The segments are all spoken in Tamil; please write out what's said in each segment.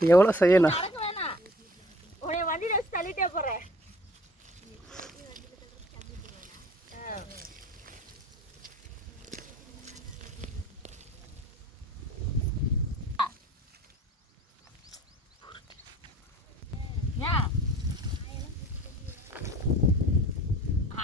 எவ்வளோ செய்யணும்?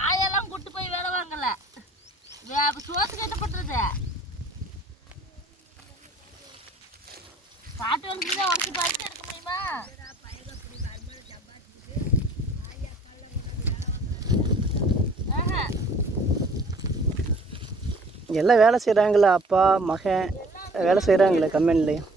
ஆயெல்லாம் கூட்டு போய் வேலை வாங்கல. என்ன அப்ப காட்டு வந்து செஞ்சா பார்த்து எடுக்க முடியுமா? எல்லாம் வேலை செய்கிறாங்களா அப்பா மகன் வேலை செய்கிறாங்களே கம்பெனிலையும்.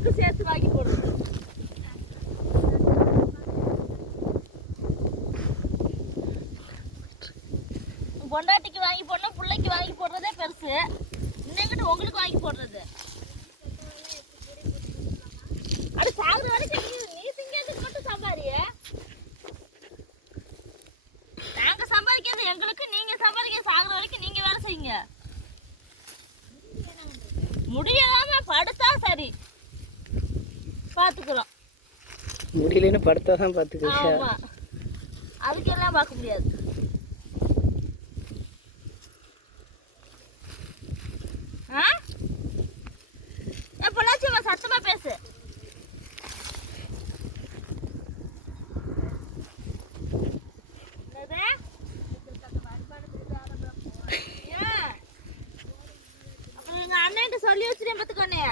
உங்களுக்கு சேர்த்து வாங்கி போடுறது பொண்டாட்டிக்கு வாங்கி போடணும் பிள்ளைக்கு வாங்கி போடுறதே பெருசு இன்னங்கிட்டு உங்களுக்கு வாங்கி போடுறது அட சாகுற வரைக்கும் நீ நீ திங்கிறதுக்கு மட்டும் சம்பாரிய நாங்க சம்பாதிக்கிறது எங்களுக்கு நீங்க சம்பாதிக்க சாகுற வரைக்கும் நீங்க வேலை செய்யுங்க முடியாம படுத்தா சரி பாத்துக்கிறோம். முடியலன்னு படுத்தா தான் பார்த்துக்க ஆமா. அதுக்கெல்லாம் பார்க்க முடியாது. ஆ? பொள்ளாச்சி அம்மா சத்தமா பேசு. சொல்லி வச்சிருக்கேன் பாத்துக்கோனே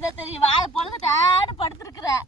தான் தெரியும்? வாழை பொழுது டான்னு படுத்துருக்குறேன்.